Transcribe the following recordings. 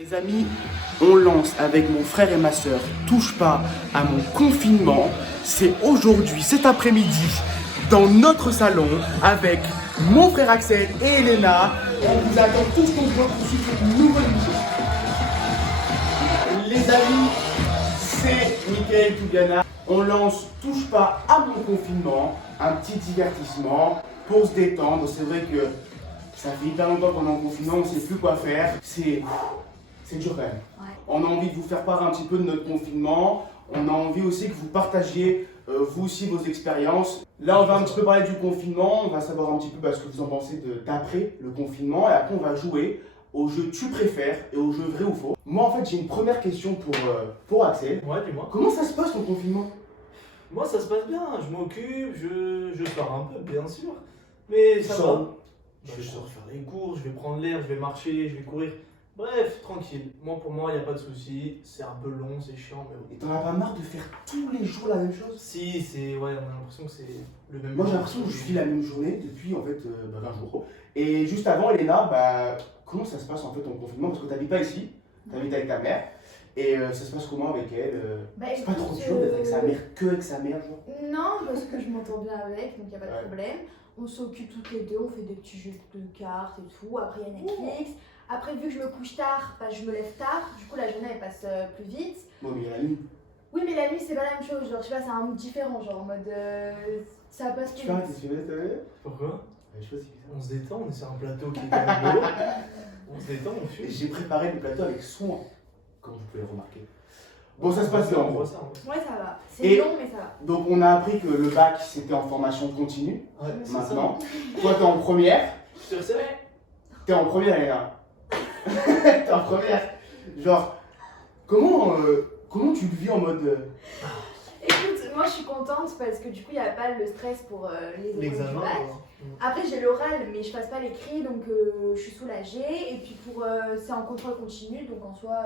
Les amis, on lance avec mon frère et ma soeur Touche pas à mon confinement. C'est aujourd'hui, cet après-midi, dans notre salon, avec mon frère Axel et Elena. On vous attend tous nombreux pour suivre cette nouvelle vidéo. Les amis, c'est Mickaël Toubiana. On lance Touche pas à mon confinement, un petit divertissement pour se détendre. C'est vrai que ça fait hyper longtemps qu'on est en confinement, on ne sait plus quoi faire. C'est dur quand même. Ouais. On a envie de vous faire part un petit peu de notre confinement. On a envie aussi que vous partagiez vous aussi vos expériences. Là, on va un petit peu parler du confinement. On va savoir un petit peu ce que vous en pensez d'après le confinement. Et après, on va jouer au jeu Tu préfères et au jeu Vrai ou Faux. Moi, en fait, j'ai une première question pour Axel. Ouais, dis-moi. Comment ça se passe ton confinement? Moi, ça se passe bien. Je m'occupe, je sors un peu, bien sûr. Mais ça va. Je sors faire les cours, je vais prendre l'air, je vais marcher, je vais courir. Bref, tranquille. Pour moi, il n'y a pas de souci. C'est un peu long, c'est chiant, mais Et oui. t'en as pas marre de faire tous les jours la même chose? Si, c'est. Ouais, on a l'impression que c'est le même. Moi, j'ai l'impression que je vis la même journée depuis en fait 20 jours. Et juste avant, Elena, comment ça se passe en fait ton confinement? Parce que tu n'habites pas ici, tu habites avec ta mère. Et ça se passe comment avec elle? C'est pas trop dur d'être avec sa mère, que avec sa mère, genre? Non, parce que je m'entends bien avec, donc il n'y a pas de Ouais. problème. On s'occupe toutes les deux, on fait des petits jeux de cartes et tout. Après, il y a Netflix. Après, vu que je me couche tard, je me lève tard. Du coup, la journée, elle passe plus vite. Bon, mais il y a la nuit. Oui, mais la nuit, c'est pas la même chose. Genre, je sais pas, c'est un mood différent. Genre, en mode. Ça passe Tu plus peux arrêter vite. de filmer ta mère? Pourquoi? Je sais pas si c'est On se détend, on est sur un plateau qui est rigolo. On se détend, on fume. J'ai préparé le plateau avec soin, comme vous pouvez le remarquer. Bon, ça se passe bien en On gros. voit ça, on voit ça. Ouais, ça va. C'est Et- long, mais ça va. Donc, on a appris que le bac c'était en formation continue Ouais, c'est maintenant. Toi, t'es en première. ça. Je te sais. T'es en première, Elena. T'es en première. Genre, comment tu le vis en mode. Écoute, moi, je suis contente parce que du coup, il n'y a pas le stress pour les épreuves du L'examen. bac. quoi. Après, j'ai l'oral, mais je passe pas l'écrit, donc je suis soulagée. Et puis, c'est en contrôle continu, donc en soi,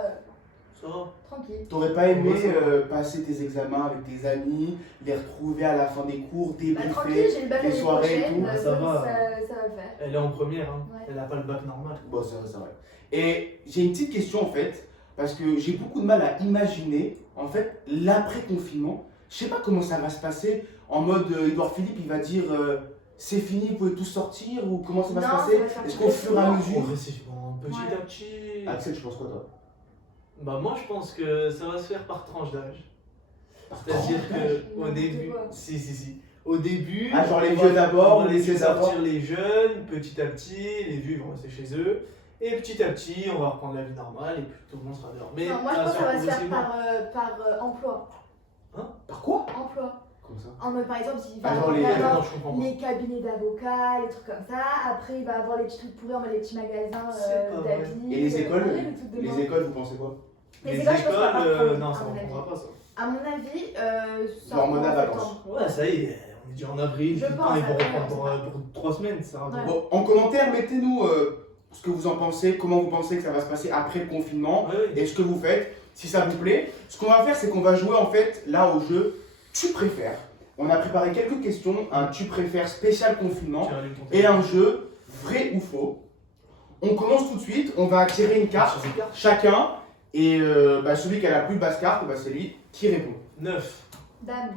Ça va. tranquille. T'aurais pas aimé Ouais, ça passer tes examens avec tes amis, les retrouver à la fin des cours, Tranquille, débriefer? j'ai le bac les l'année soirées et prochaine, tout, ça va. ça va le faire. Elle est en première, hein. Ouais. Elle n'a pas le bac normal. Bon, c'est vrai. Et j'ai une petite question en fait, parce que j'ai beaucoup de mal à imaginer en fait l'après-confinement. Je sais pas comment ça va se passer. En mode Édouard Philippe, il va dire c'est fini, vous pouvez tous sortir, ou comment ça va se Non, passer? ça va se faire Est-ce qu'au fur et à mesure. Progressivement, petit Ouais. à petit. Axel, tu penses quoi toi? Bah moi je pense que ça va se faire par tranche d'âge. Par C'est-à-dire tranche d'âge qu'au N'importe début, quoi. si. Au début, Ah, genre les on vieux va- d'abord, on va ou les laisser vieux d'abord? sortir les jeunes, petit à petit, les vieux ils vont rester chez eux, et petit à petit on va reprendre la vie normale et puis tout le monde sera dehors. Mais Non, moi, je pense que ça va se faire progressivement. par emploi. Par quoi? Emploi. Comment ça? En mode, par exemple, il va Ah, genre avoir les- Non, je comprends pas. les cabinets d'avocats, les trucs comme ça. Après, il va avoir les petits trucs pourris, en mode les petits magasins C'est pas vrai. d'habits. Et les écoles? ouais, le truc de Les main. écoles, vous pensez quoi? Les écoles, je pense qu'on va pas prendre, non, à ça mon ne avis. prendra pas ça. À mon avis, ça Genre reprend mode à en vacances. septembre. Ouais, ça y est, on est déjà en avril, Je putain, pense, ils vont après, reprendre on sait pour 3 semaines, ça va. Ouais. Bon, en commentaire, mettez-nous ce que vous en pensez, comment vous pensez que ça va se passer après le confinement. Ouais, Et ce que vous faites, si ça vous plaît. Ce qu'on va faire, c'est qu'on va jouer en fait là au jeu Tu préfères. On a préparé quelques questions, un Tu préfères spécial confinement tu rallumes ton et un téléphone. jeu Vrai ou Faux. On commence tout de suite, on va tirer une carte, Sur les cartes. chacun, et celui qui a la plus basse carte, c'est lui qui répond. 9. Dame.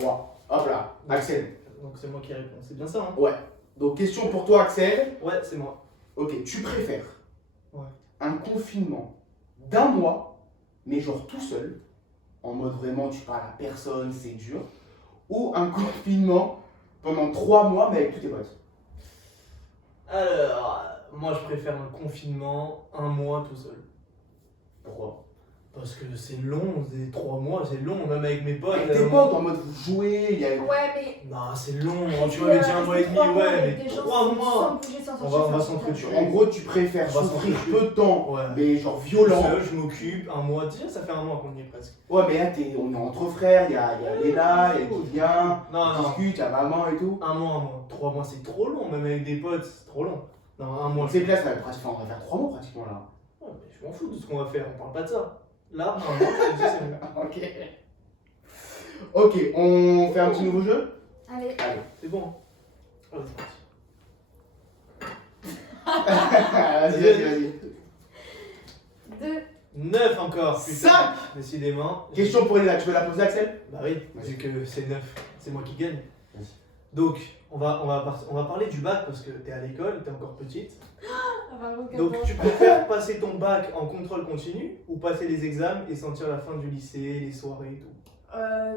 Roi. Hop là, Axel. Donc c'est moi qui réponds, c'est bien ça, hein? Ouais. Donc question pour toi, Axel. Ouais, c'est moi. Ok, tu préfères Ouais. un confinement d'un mois, mais genre tout seul, en mode vraiment tu parles à personne, c'est dur, ou un confinement pendant 3 mois, mais avec tous tes potes? Alors, moi je préfère un confinement, un mois tout seul. Pourquoi? Parce que c'est long, 3 mois, c'est long, même avec mes potes. Avec tes potes, en mode vous jouez, il y a... Ouais, mais. Non, c'est long, tu vois, me dire un mois et demi, ouais, mais 3 mois. Sans bouger, sans sortir. On va sans s'entretuer. sortir. En gros, tu préfères On va souffrir s'entretuer. peu de temps, Ouais. mais genre Tout violent. seul, je m'occupe, un mois, déjà ça fait un mois qu'on y est presque. Ouais, mais là, on est entre frères, il y a Léna, il y a qui vient, Non, on non, discute, il y a maman et tout. un mois. 3 mois c'est trop long, même avec des potes, c'est trop long. Non, un mois. C'est là, on va faire 3 mois pratiquement là. Ouais, mais je m'en fous de ce qu'on va faire, on parle pas de ça. Là, un mois, je te dis, c'est bon. Ok. Ok, on fait un petit nouveau jeu? Allez. Allez. C'est bon. Allez, c'est parti. Vas-y. 2, 9 encore, putain. 5. Décidément. Question pour Elena, tu veux la poser, Axel? Bah oui, Vas-y. vu que c'est 9, c'est moi qui gagne. Vas-y. Donc, on va parler du bac parce que t'es à l'école, t'es encore petite. Ah, bah, aucun Donc, rapport. tu préfères passer ton bac en contrôle continu ou passer les examens et sentir la fin du lycée, les soirées et tout?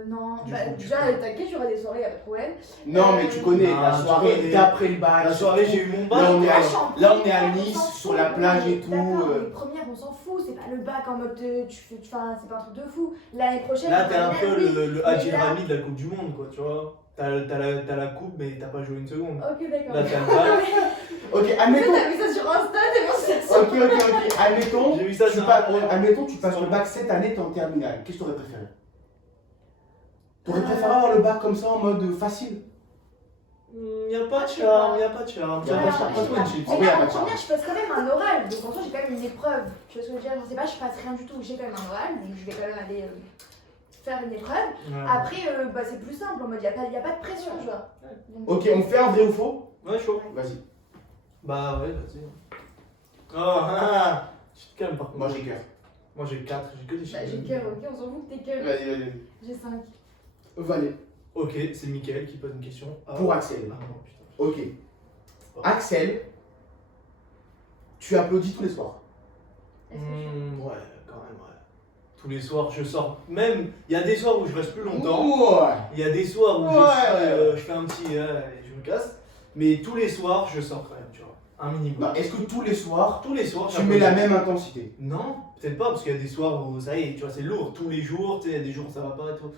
Non, Du bah, coup, tu déjà, peux. t'inquiète, j'aurai des soirées, y'a pas de problème. Non, mais tu connais Ah, la tu soirée connais. d'après le bac. La soirée, j'ai eu mon bac. Là, on est à, Moi, je suis en là, on est à première, on Nice, s'en sur fout. la plage et tout. D'accord, les premières, on s'en fout, c'est pas le bac en mode enfin, c'est pas un truc de fou. L'année prochaine, Là, t'es un peu oui. le Adil Mais là- Rami de la Coupe du Monde, quoi, tu vois. T'as la coupe, mais t'as pas joué une seconde. Ok, d'accord. Là, t'as le bac. Ok, Tu admettons. t'as vu ça sur Insta, t'es bon, ça Ok. Admettons, J'ai vu ça tu, sur pas- un- admettons, tu passes le bac cette année, t'es en terminale. Qu'est-ce que t'aurais préféré? T'aurais préféré avoir le bac comme ça en mode facile? Y'a pas de charme, y'a pas de charme. Y a pas de charme, Pas toi, une chips. En vrai, y a pas de en charme. première, je passe quand même un oral, donc en soi, j'ai quand même une épreuve. Tu vois ce que je veux dire? Je sais pas, je passe rien du tout, j'ai quand même un oral, donc je vais quand même aller faire une épreuve. Ouais. Après, bah, c'est plus simple en mode, y a pas de pression, tu vois. Donc, Ok, on fait un vrai ou faux? Ouais, chaud. Vas-y. Bah ouais, vas-y. Oh, tu te calmes par contre. Moi j'ai cœur. Moi j'ai 4, j'ai que des bah, chiffres. j'ai cœur, ok, on s'en fout que t'es cœur. Vas-y. J'ai 5. Valé. Ok, c'est Mickaël qui pose une question. Ah. Pour Axel. Ah non, putain. Ok. Axel, tu applaudis tous les soirs. Est-ce que je- Ouais, quand même, ouais. Tous les soirs, je sors. Même, il y a des soirs où je reste plus longtemps. Ouais. Il y a des soirs où Ouais. je fais un petit. Et je me casse. Mais tous les soirs, je sors quand même, tu vois. Un minimum. Non, est-ce que tous les soirs, Tous les soirs, tu mets la même intensité? Non, peut-être pas, parce qu'il y a des soirs où ça y est, tu vois, c'est lourd. Tous les jours, tu sais, il y a des jours où ça va pas et tout.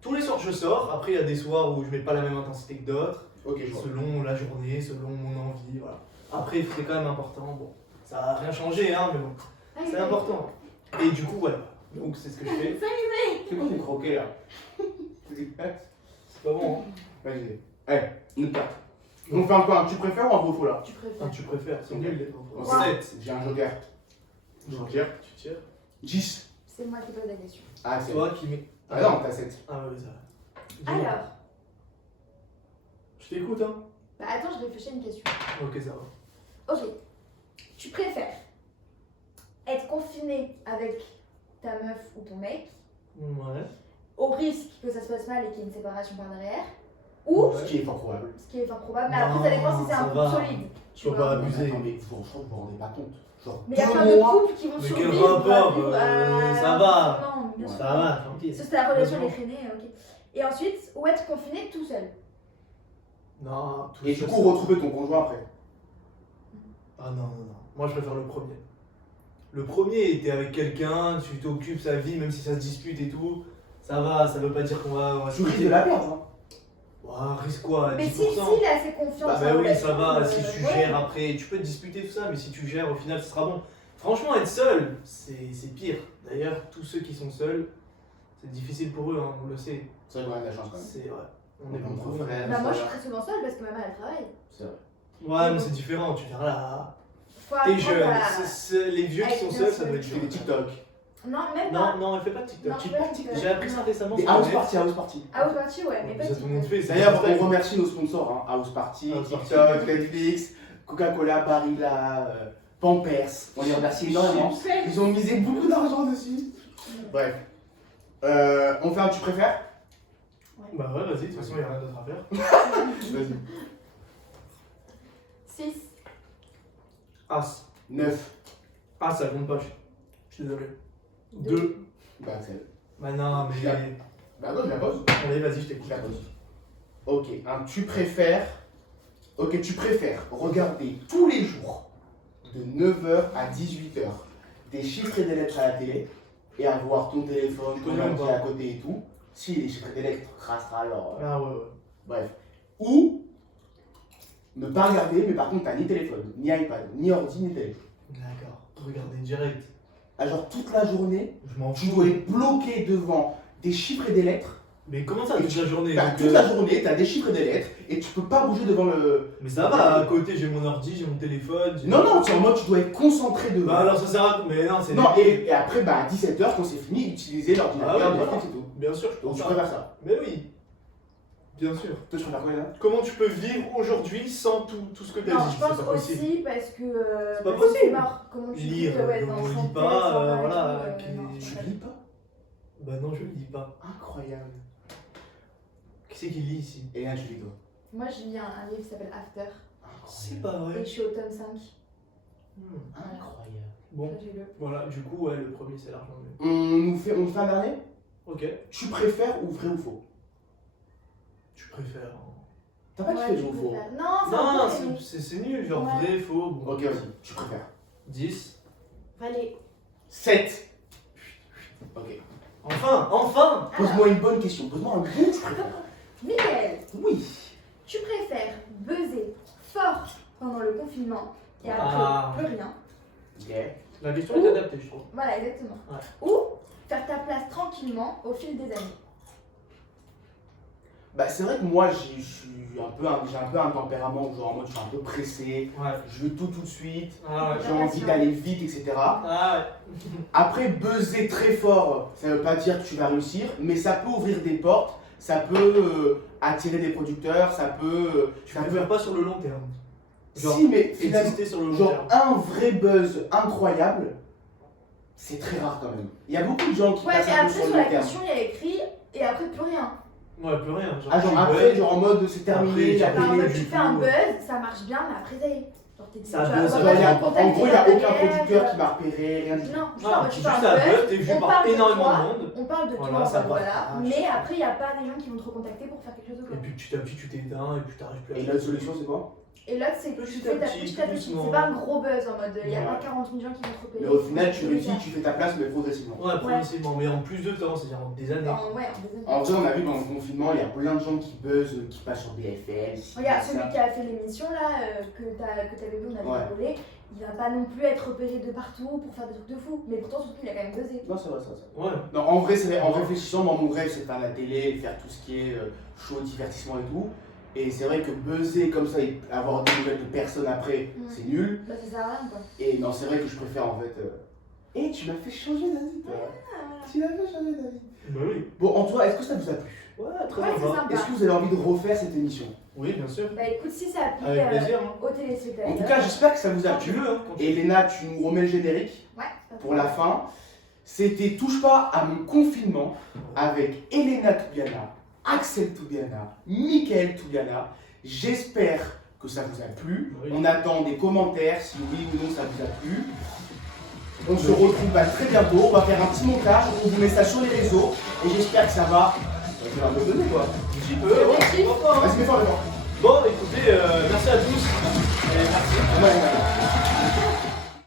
Tous les soirs, je sors. Après, il y a des soirs où je mets pas la même intensité que d'autres. Ok, je vois. Selon la journée, selon mon envie, voilà. Après, c'est quand même important. Bon, ça a rien changé, hein, mais bon, Ah, c'est oui, important. Et du coup, voilà. Donc, c'est ce que je fais. C'est quoi tes croquets là? C'est pas bon, hein. Vas-y. Allez, une carte. On fait un quoi? Tu préfères ou un vrai ou faux là? Tu Ah, préfères. tu préfères, c'est Ok. nul les Bon, pauvres. Ouais. 7. J'ai un joker. Joker. Tu tires. 10. C'est moi qui pose la question. Ah, c'est Toi qui mets. Ah non, t'as 7. Ah ouais, ça va. Dis-moi. Alors, Je t'écoute, hein. bah attends, je réfléchis à une question. Ok, ça va. Ok. Tu préfères être confiné avec ta meuf ou ton mec Ouais. au risque que ça se passe mal et qu'il y ait une séparation par derrière, ou, Ce qui est fort probable. ce qui est fort probable, mais Non, après ça dépend si c'est ça un couple va. solide. Tu Faut vois. pas Mais abuser. attends, mais franchement, vous vous rendez pas compte. Genre, Mais il y a 2 plein de mois. couples qui vont Mais quel survivre. rapport, vivre, ça va. Non, bien sûr. Ça va, tranquille. Ça, c'était la relation Vas-y. effrénée, ok. Et ensuite, ou être confiné tout seul. Non, tout Et du ça, coup, ça- retrouver ton conjoint après. Ah non. Moi, je préfère le premier. Le premier, t'es avec quelqu'un, tu t'occupes sa vie, même si ça se dispute et tout. Ça va, ça veut pas dire qu'on va Tu risques de la perdre. Hein. Ouah, risque quoi, 10%. Mais si il a assez confiance Bah, en bah oui, relation, ça va, si tu ouais. gères après, tu peux te disputer tout ça, mais si tu gères, au final, ce sera bon. Franchement, être seul, c'est pire. D'ailleurs, tous ceux qui sont seuls, c'est difficile pour eux, hein, on le sait. C'est vrai qu'on a de la chance quand même. C'est vrai. On est Entre beaucoup. frères, Bah moi je ça suis très souvent seule parce que ma mère elle travaille. C'est vrai. Ouais, mais c'est différent, tu verras là. Faut T'es apprendre jeune, à- les vieux qui Avec sont bien seuls, sûr. ça doit être Tu fais des dur. TikTok. Non, même pas. Non, elle fait pas de TikTok. Non, je fais pas de TikTok. J'ai appris ça récemment. Des sur house le net. party, house party. Ah, au parti, ouais, mais pas Ça, de tout le monde TikTok. fait. c'est D'ailleurs, Instagram. on remercie nos sponsors, hein. House Party, House Party. TikTok, Netflix, Coca-Cola, Barilla, Pampers. On les remercie énormément. Ils ont misé beaucoup d'argent dessus. Bref. On fait un tu préfères? Bah ouais, vas-y, de toute façon, il n'y a rien d'autre à faire. Vas-y. 6. As. 9. Ah, ça compte pas, je suis désolé. 2. Bah, Axel. Bah non, mais. Je la- Bah, non, je la pose. Allez, vas-y, je t'écoute. Je la pose. Ok, un tu préfères. Ok, tu préfères regarder tous les jours de 9h à 18h des chiffres et des lettres à la télé et avoir ton téléphone, Je ton connais même ordi pas. à côté et tout. Si les chiffres et des lettres crassera alors. Ah ouais. Bref. Ou ne pas regarder, mais par contre, t'as ni téléphone, ni iPad, ni ordi, ni télé. D'accord. Regardez direct. Ah, genre toute la journée, Je m'en tu fous. dois être bloqué devant des chiffres et des lettres. Mais comment ça, toute la journée Bah, donc, toute la journée, t'as des chiffres et des lettres et tu peux pas bouger devant le. Mais ça va, à côté, j'ai mon ordi, j'ai mon téléphone. j'ai- Non, non, c'est en mode tu dois être concentré devant. Bah alors ça sert à. Mais non, c'est. Non, et après, bah, à 17h, quand c'est fini, utiliser l'ordinateur, Ah ouais, Netflix voilà. et tout. Bien sûr, je Donc, pense tu ça. préfères ça. Mais oui. Bien sûr. Toi, tu préfères quoi, là? Comment tu peux vivre aujourd'hui sans tout ce que t'as Non, dit je pense C'est pas possible. aussi parce que. C'est pas parce que possible. mort. Comment tu Lire, vis, ouais, dans on sans lit tête, pas, sans rien et voilà. Bah non, je le dis pas. Incroyable. Qui c'est qui lit ici? Et là, je lis toi. Moi, je lis un livre qui s'appelle After. C'est pas Et vrai. je suis au tome 5. Incroyable. Bon, J'ai le. voilà, du coup, ouais, le premier c'est largement mieux. On fait un dernier. Ok, Tu préfères ou vrai ou faux? tu préfères. T'as pas kiffé je vrai ou faux? préfère. Non, Non, c'est un peu c'est nul, genre Ouais. vrai, faux. Bon. Ok, vas-y, tu préfères. 10. Allez. 7. Ok. Enfin. Pose-moi une bonne question. Pose-moi un bon tu préfères. Miguel, Oui. tu préfères buzzer fort pendant le confinement et après Ah. plus rien. Ok. La question est adaptée, je trouve. Voilà, exactement. Ouais. Ou faire ta place tranquillement au fil des années. Bah, c'est vrai que moi, j'ai un peu un tempérament où genre en mode je suis un peu pressé, Ouais. je veux tout de suite, Ah ouais. j'ai envie d'aller vite, etc. Ah Après, buzzer très fort, ça veut pas dire que tu vas réussir, mais ça peut ouvrir des portes, ça peut attirer des producteurs, ça peut. Tu ça préfères pas sur le long terme. Genre, Si, mais finalement, exister sur le long genre terme. un vrai buzz incroyable, c'est très rare quand même. Il y a beaucoup de gens qui Ouais, passent mais un peu après sur sur le la long terme. question, il y a écrit et après plus rien. Ouais, plus rien. Ah, genre tu après, buzz. genre en mode c'est terminé, Après, il y a genre, Enfin, en plus- mode, du tu fais un coup, buzz, ça marche bien, mais après ça y est. Genre t'es dit, Ça tu buzz, vas ça pas buzz. te En contacter gros, il n'y a aucun derrière, producteur qui m'a repéré, rien du tout. Non, Non, genre, tu juste fais un un buzz, buzz, t'es vu on par parle de énormément toi, de monde. on parle de Voilà, toi, ça enfin, voilà. part. Mais après, il n'y a pas des gens qui vont te recontacter pour faire quelque chose de Et quoi. puis petit à petit, tu t'éteins et puis t'arrives plus à Et l'autre solution, c'est quoi? Et là, c'est que tu Petit à fais ta petit, petit à petit. doucement. C'est pas un gros buzz en mode, il n'y a Ouais. pas 40 000 gens qui vont te repérer. Mais au final, tu réussis, tu fais ta place, mais progressivement. Ouais, progressivement, mais en plus de temps, c'est-à-dire en des années. Ouais, en deuxième. En vrai, on a vu pendant le confinement, il y a plein de gens qui buzzent, qui passent sur BFM. Regarde, ça. celui qui a fait l'émission là, que t'avais vu, on avait Ouais. rigolé, il va pas non plus être repéré de partout pour faire des trucs de fou. Mais pourtant, surtout, il a quand même buzzé. Non, c'est vrai, c'est vrai. Ouais. Non, en vrai, en réfléchissant, moi, mon rêve, c'est de faire la télé, faire tout ce qui est show, divertissement et tout. Et c'est vrai que buzzer comme ça et avoir des nouvelles de personnes après, c'est nul. Bah, ça sert à rien quoi. Et non, c'est vrai que je préfère en fait. Et tu m'as fait changer d'avis, toi. Tu m'as fait changer d'avis. Bah oui. Bon, en toi, est-ce que ça vous a plu? Ouais, très Ouais, c'est sympa. sympa. Est-ce que vous avez envie de refaire cette émission? Oui, bien sûr. Bah écoute, si ça a plu Avec plaisir. Hein. aux téléspectateurs. En tout cas, j'espère que ça vous a Tu plu. veux, hein, quand tu veux. Elena, tu nous remets le générique Ouais, pour la fin. C'était Touche pas à mon confinement avec Elena Toubiana, Axel Toubiana, Mickaël Toubiana. J'espère que ça vous a plu. Oui. On attend des commentaires si oui ou non ça vous a plu. On se retrouve très bientôt. On va faire un petit montage. On vous met ça sur les réseaux. Et j'espère que ça va. Ça va me donner quoi. Un petit peu. Ouais, pourquoi pas, hein. Vas-y, mets fort, mets fort. Bon, écoutez, merci à tous. Et merci. Ouais, ouais, ouais.